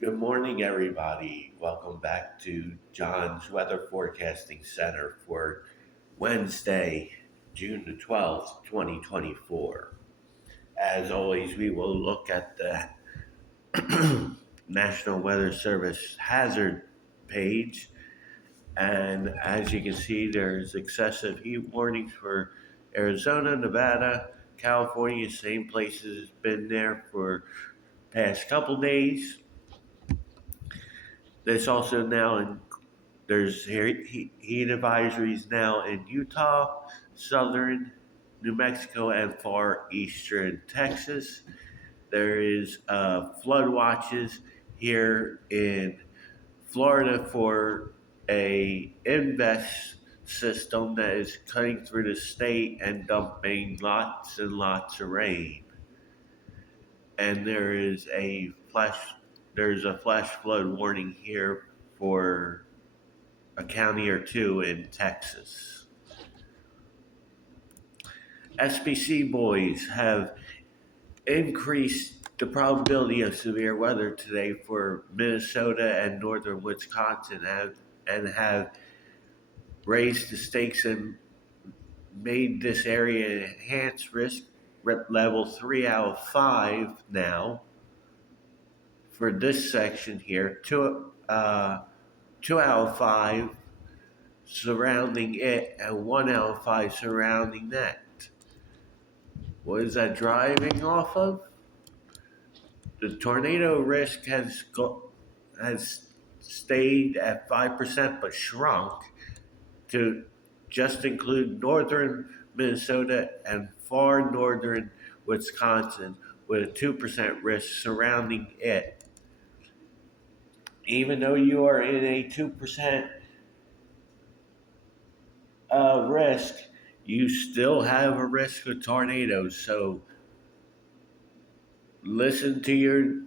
Good morning, everybody. Welcome back to John's Weather Forecasting Center for Wednesday, June the 12th, 2024. As always, we will look at the National Weather Service hazard page. And as you can see, there's excessive heat warnings for Arizona, Nevada, California, same places been there for past couple days. There's also now there's heat advisories now in Utah, southern New Mexico, and far eastern Texas. There is flood watches here in Florida for a invest system that is cutting through the state and dumping lots and lots of rain. And there's a flash flood warning here for a county or two in Texas. SPC buoys have increased the probability of severe weather today for Minnesota and northern Wisconsin and have raised the stakes and made this area enhanced risk level 3 out of 5 now for this section here. Two out of 5 surrounding it and 1 out of 5 surrounding that. What is that driving off of? The tornado risk has stayed at 5% but shrunk to just include northern Minnesota and far northern Wisconsin with a 2% risk surrounding it. Even though you are in a 2% risk, you still have a risk of tornadoes. So listen to your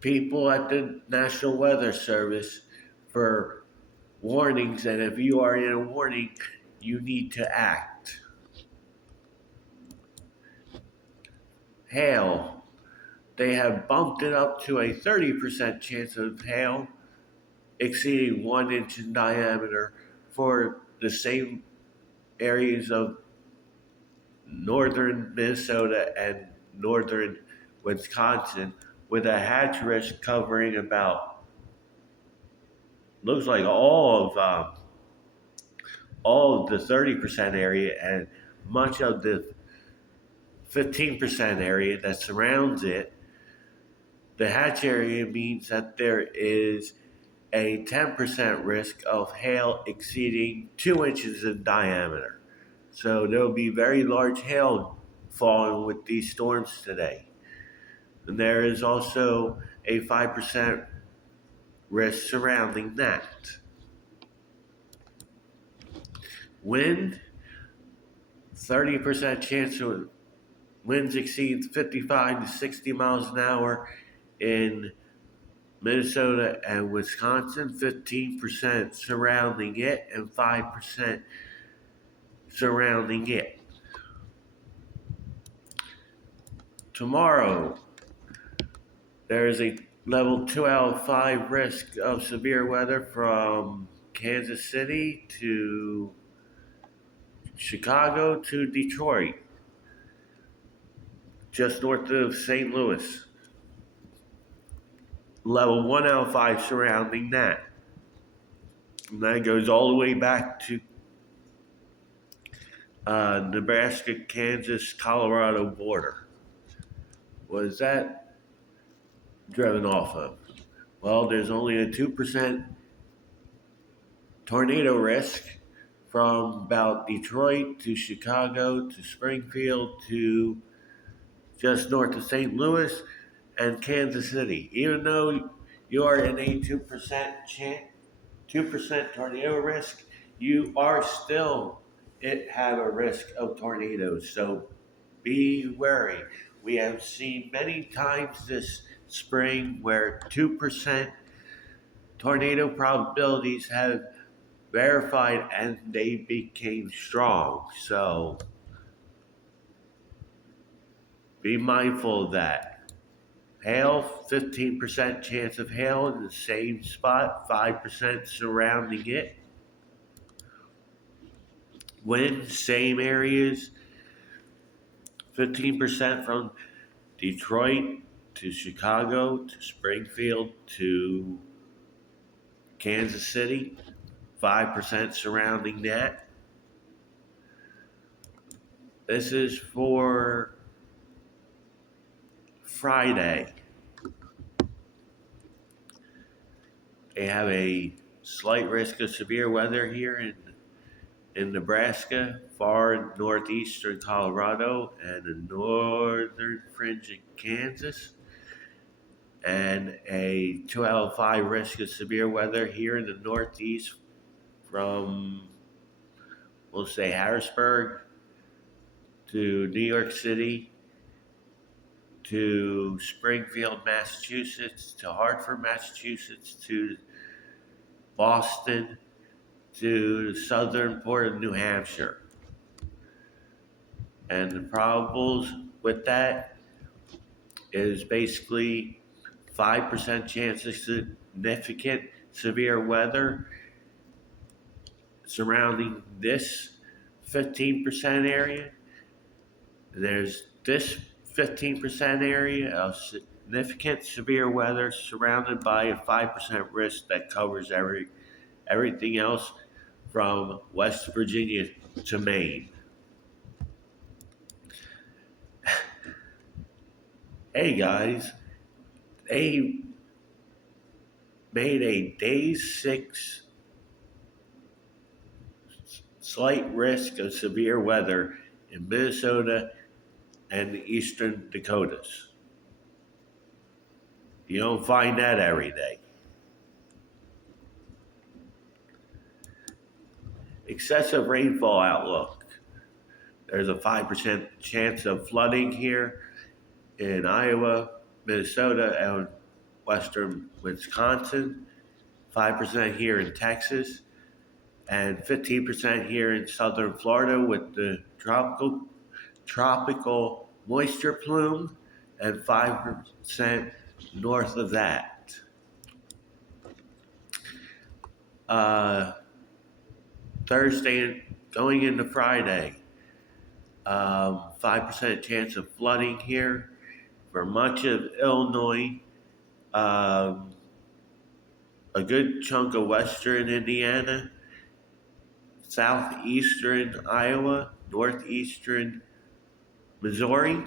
people at the National Weather Service for warnings, and if you are in a warning, you need to act. Hail. They have bumped it up to a 30% chance of hail exceeding 1 inch in diameter for the same areas of northern Minnesota and northern Wisconsin, with a hatch risk covering about looks like all of the 30% area and much of the 15% area that surrounds it. The hatch area means that there is a 10% risk of hail exceeding 2 inches in diameter. So there will be very large hail falling with these storms today. And there is also a 5% risk surrounding that. Wind, 30% chance of winds exceed 55 to 60 miles an hour in Minnesota and Wisconsin, 15% surrounding it, and 5% surrounding it. Tomorrow, there is a level 2 out of 5 risk of severe weather from Kansas City to Chicago to Detroit, just north of St. Louis. Level 1 out of 5 surrounding that. And that goes all the way back to Nebraska, Kansas, Colorado border. Was that driven off of? Well, there's only a 2% tornado risk from about Detroit to Chicago to Springfield to just north of St. Louis and Kansas City. Even though you are in a 2% tornado risk, you are still have a risk of tornadoes. So be wary. We have seen many times this spring where 2% tornado probabilities have verified and they became strong. So be mindful of that. Hail, 15% chance of hail in the same spot, 5% surrounding it. Wind, same areas, 15% from Detroit to Chicago to Springfield to Kansas City, 5% surrounding that. This is for Friday. They have a slight risk of severe weather here in Nebraska, far northeastern Colorado, and the northern fringe of Kansas, and a 2 out of 5 risk of severe weather here in the northeast from, we'll say, Harrisburg to New York City to Springfield, Massachusetts to Hartford, Massachusetts to Boston to the southern port of New Hampshire. And the probables with that is basically 5% chance of significant severe weather surrounding this 15% area. There's this 15% area of significant severe weather surrounded by a 5% risk that covers everything else from West Virginia to Maine. Hey guys, they made a day 6 slight risk of severe weather in Minnesota and the eastern Dakotas. You don't find that every day. Excessive rainfall outlook. There's a 5% chance of flooding here in Iowa, Minnesota, and western Wisconsin. 5% here in Texas, and 15% here in southern Florida with the tropical moisture plume, and 5% north of that. Thursday going into Friday, 5% chance of flooding here for much of Illinois, a good chunk of western Indiana, southeastern Iowa, northeastern Missouri,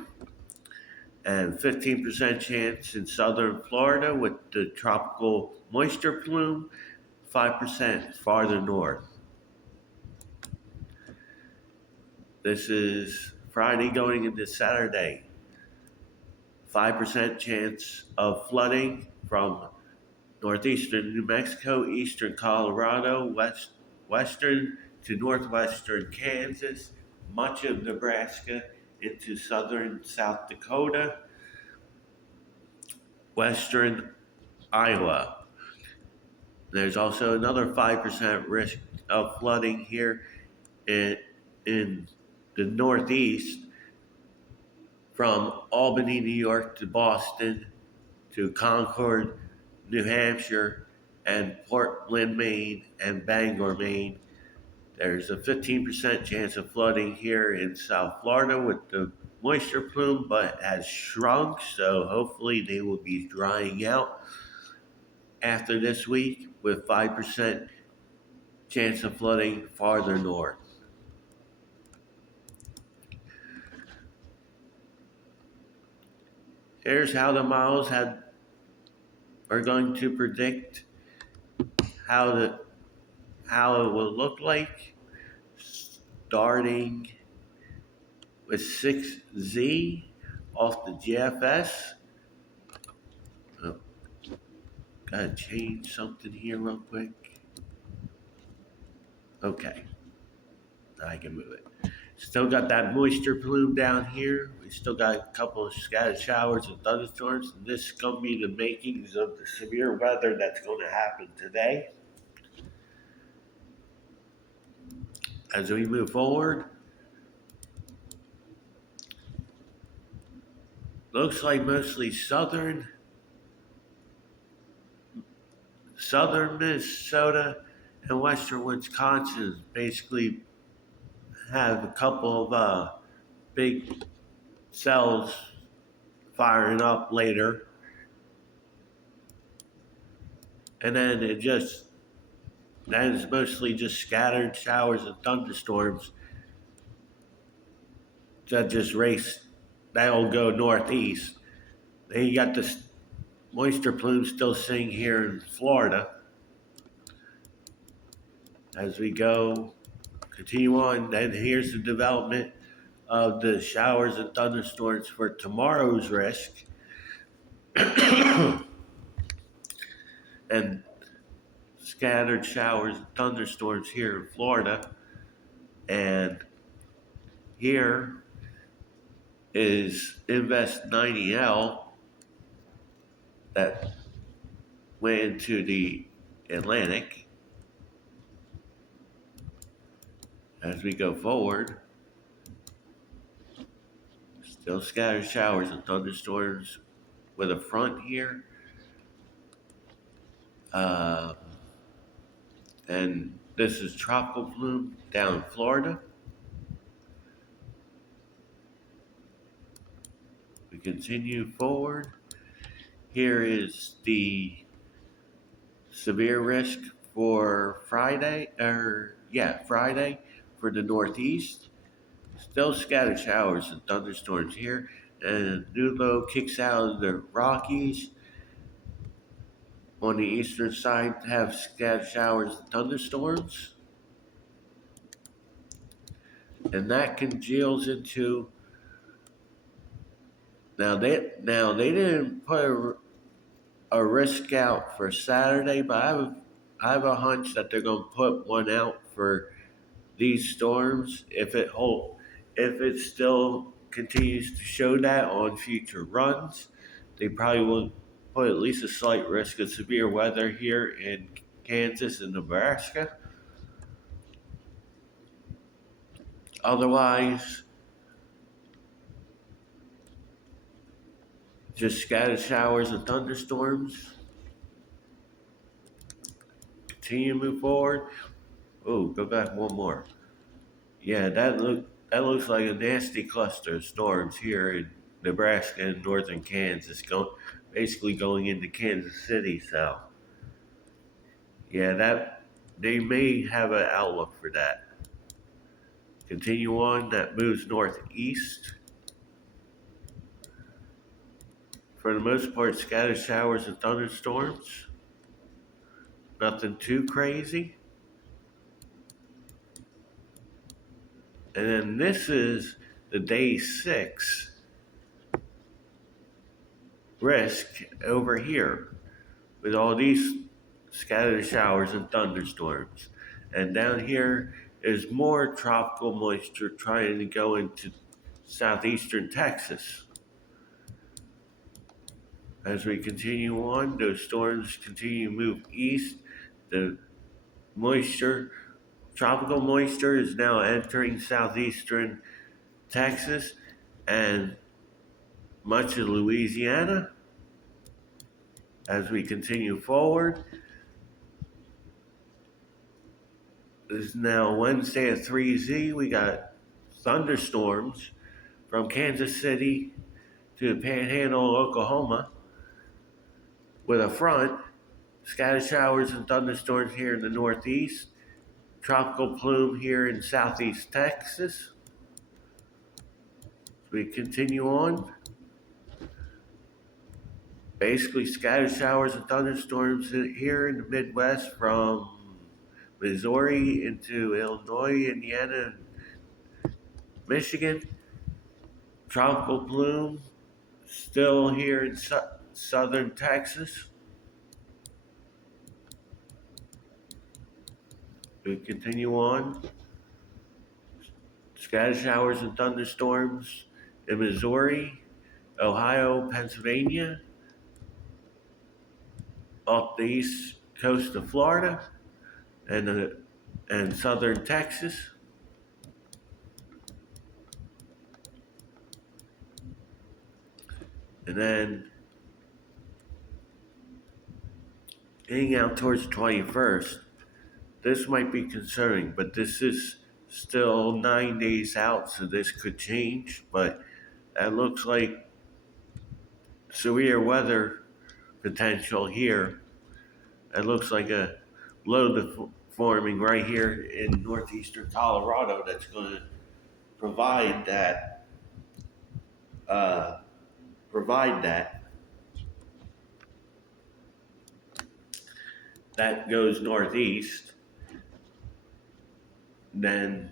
and 15% chance in southern Florida with the tropical moisture plume, 5% farther north. This is Friday going into Saturday. 5% chance of flooding from northeastern New Mexico, eastern Colorado, western to northwestern Kansas, much of Nebraska into southern South Dakota, western Iowa. There's also another 5% risk of flooding here in the Northeast from Albany, New York to Boston to Concord, New Hampshire, and Portland, Maine, and Bangor, Maine. There's a 15% chance of flooding here in South Florida with the moisture plume, but has shrunk, so hopefully they will be drying out after this week with 5% chance of flooding farther north. Here's how the models are going to predict how it will look like, starting with 6Z off the GFS. Oh, gotta change something here real quick. Okay, I can move it. Still got that moisture plume down here. We still got a couple of scattered showers and thunderstorms. And this is going to be the makings of the severe weather that's going to happen today. As we move forward, looks like mostly southern Minnesota and western Wisconsin basically have a couple of big cells firing up later, and then that is mostly just scattered showers and thunderstorms that just race. That'll go northeast. Then you got the moisture plume still sitting here in Florida. As we continue on, then here's the development of the showers and thunderstorms for tomorrow's risk. And scattered showers and thunderstorms here in Florida. And here is Invest 90L that went into the Atlantic. As we go forward, still scattered showers and thunderstorms with a front here. And this is tropical plume down in Florida. We continue forward. Here is the severe risk for Friday for the Northeast. Still scattered showers and thunderstorms here. And new low kicks out of the Rockies. On the eastern side, have scattered showers and thunderstorms. And that congeals into. Now they didn't put a risk out for Saturday, but I have a hunch that they're going to put one out for these storms if it still continues to show that on future runs. They probably will put at least a slight risk of severe weather here in Kansas and Nebraska. Otherwise, just scattered showers and thunderstorms. Continue to move forward. Oh, go back one more. Yeah, that looks like a nasty cluster of storms here in Nebraska and northern Kansas, basically going into Kansas City. So, yeah, that they may have an outlook for that. Continue on. That moves northeast. For the most part, scattered showers and thunderstorms. Nothing too crazy. And then this is the day 6 risk over here with all these scattered showers and thunderstorms. And down here is more tropical moisture trying to go into southeastern Texas. As we continue on, those storms continue to move east. The tropical moisture is now entering southeastern Texas and much of Louisiana. As we continue forward, this is now Wednesday at 3Z. We got thunderstorms from Kansas City to the Panhandle, Oklahoma, with a front, scattered showers and thunderstorms here in the northeast, tropical plume here in southeast Texas. We continue on. Basically, scattered showers and thunderstorms here in the Midwest from Missouri into Illinois, Indiana, and Michigan. Tropical plume still here in southern Texas. We continue on. Scattered showers and thunderstorms in Missouri, Ohio, Pennsylvania, off the east coast of Florida, and southern Texas. And then heading out towards the 21st, this might be concerning, but this is still 9 days out, so this could change. But that looks like severe weather potential here. It looks like a low forming right here in northeastern Colorado that's going to provide that. Uh, provide that. That goes northeast. Then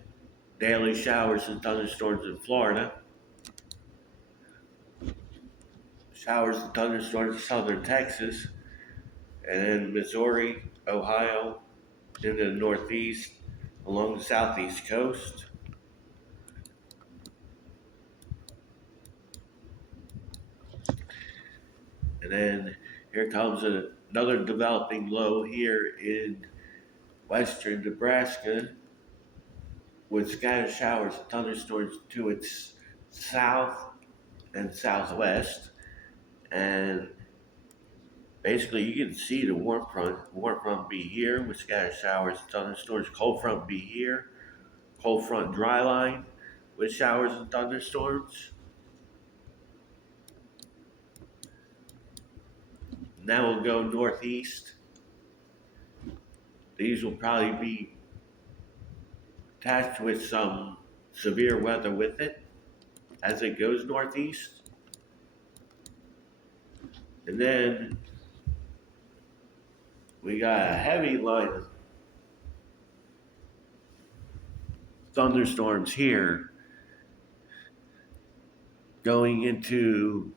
daily showers and thunderstorms in Florida. Showers and thunderstorms in southern Texas. And then Missouri, Ohio, into the northeast along the southeast coast. And then here comes another developing low here in western Nebraska with scattered showers and thunderstorms to its south and southwest. And basically, you can see the warm front. Warm front be here with scattered showers and thunderstorms. Cold front be here. Cold front dry line with showers and thunderstorms. Now we'll go northeast. These will probably be attached with some severe weather with it as it goes northeast. And then we got a heavy line of thunderstorms here going into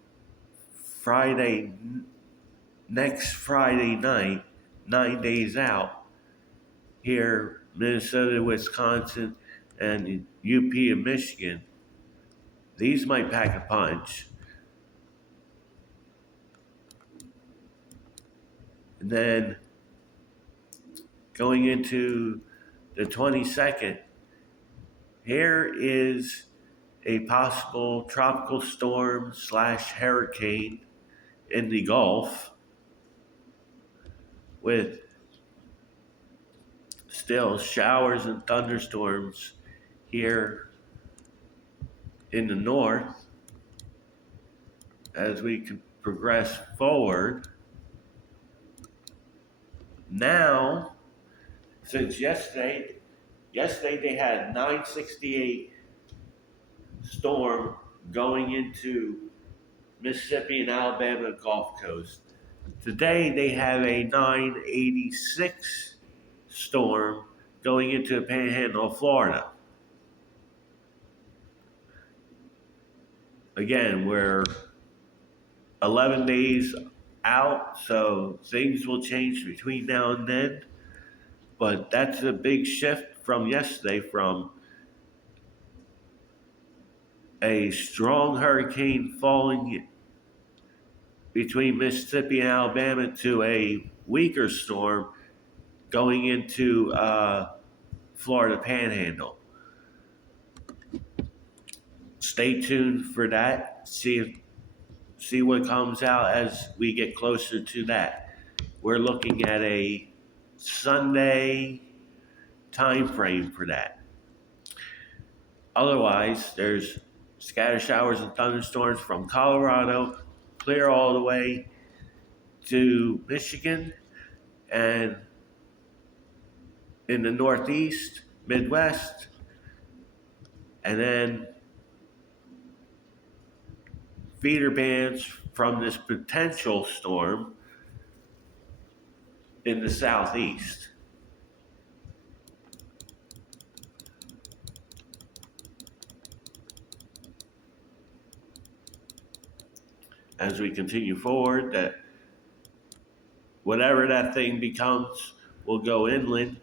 next Friday night, 9 days out. Here, Minnesota, Wisconsin, and UP and Michigan. These might pack a punch. And then going into the 22nd, here is a possible tropical storm / hurricane in the Gulf with still showers and thunderstorms here in the north as we can progress forward. Now, since yesterday they had 968 storm going into Mississippi and Alabama Gulf Coast. Today they have a 986 storm going into the Panhandle of Florida. Again, we're 11 days out, so things will change between now and then. But that's a big shift from yesterday, from a strong hurricane falling between Mississippi and Alabama to a weaker storm going into Florida Panhandle. Stay tuned for that. See what comes out as we get closer to that. We're looking at a Sunday time frame for that. Otherwise, there's scattered showers and thunderstorms from Colorado clear all the way to Michigan and in the Northeast, Midwest, and then feeder bands from this potential storm in the Southeast. As we continue forward, that whatever that thing becomes will go inland.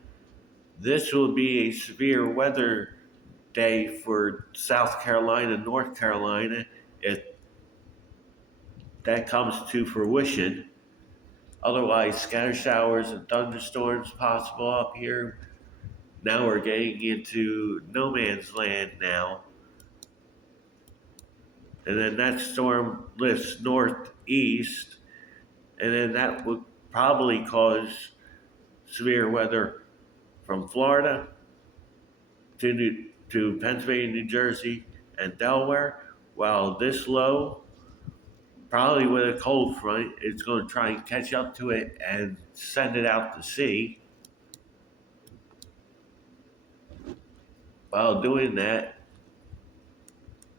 This will be a severe weather day for South Carolina, North Carolina, if that comes to fruition. Otherwise, scattered showers and thunderstorms possible up here. Now we're getting into no man's land now. and then that storm lifts northeast, and then that would probably cause severe weather from Florida to Pennsylvania, New Jersey, and Delaware. While this low, probably with a cold front, it's going to try and catch up to it and send it out to sea. While doing that,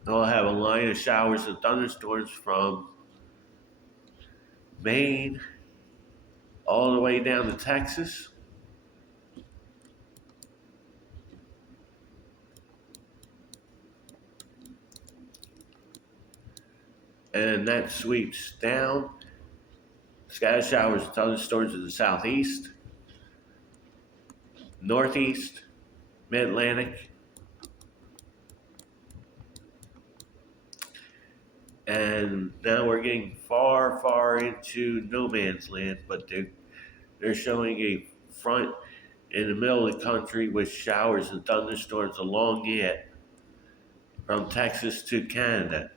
they'll have a line of showers and thunderstorms from Maine all the way down to Texas. And that sweeps down. Scattered showers and thunderstorms in the southeast, northeast, mid Atlantic, and now we're getting far, far into no man's land, but they're showing a front in the middle of the country with showers and thunderstorms along it from Texas to Canada.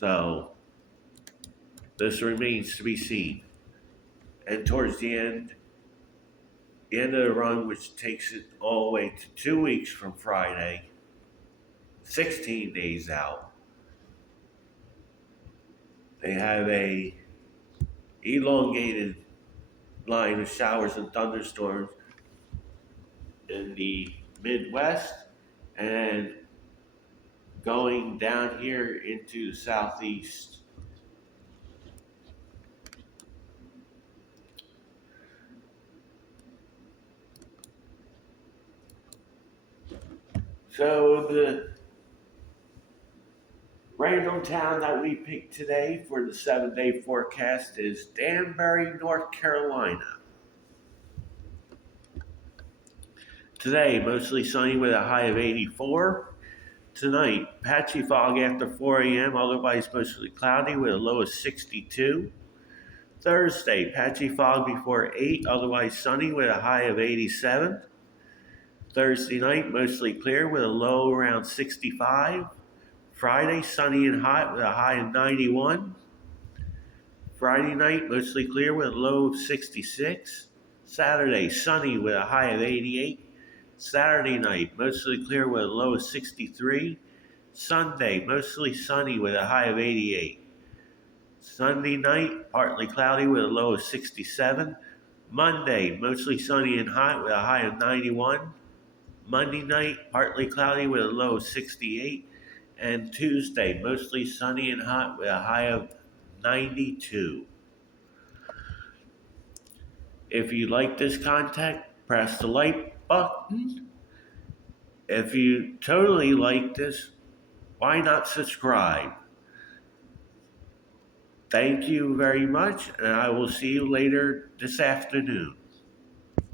So this remains to be seen. And towards the end of the run, which takes it all the way to 2 weeks from Friday, 16 days out, they have a elongated line of showers and thunderstorms in the Midwest and going down here into the Southeast. So the random town that we picked today for the 7-day forecast is Danbury, North Carolina. Today, mostly sunny with a high of 84. Tonight, patchy fog after 4 a.m., otherwise mostly cloudy with a low of 62. Thursday, patchy fog before 8, otherwise sunny with a high of 87. Thursday night, mostly clear with a low around 65. Friday, sunny and hot with a high of 91. Friday night, mostly clear with a low of 66. Saturday, sunny with a high of 88. Saturday night, mostly clear with a low of 63. Sunday, mostly sunny with a high of 88. Sunday night, partly cloudy with a low of 67. Monday, mostly sunny and hot with a high of 91. Monday night, partly cloudy with a low of 68. And Tuesday, mostly sunny and hot with a high of 92. If you like this content, press the like button. If you totally like this, why not subscribe? Thank you very much, and I will see you later this afternoon.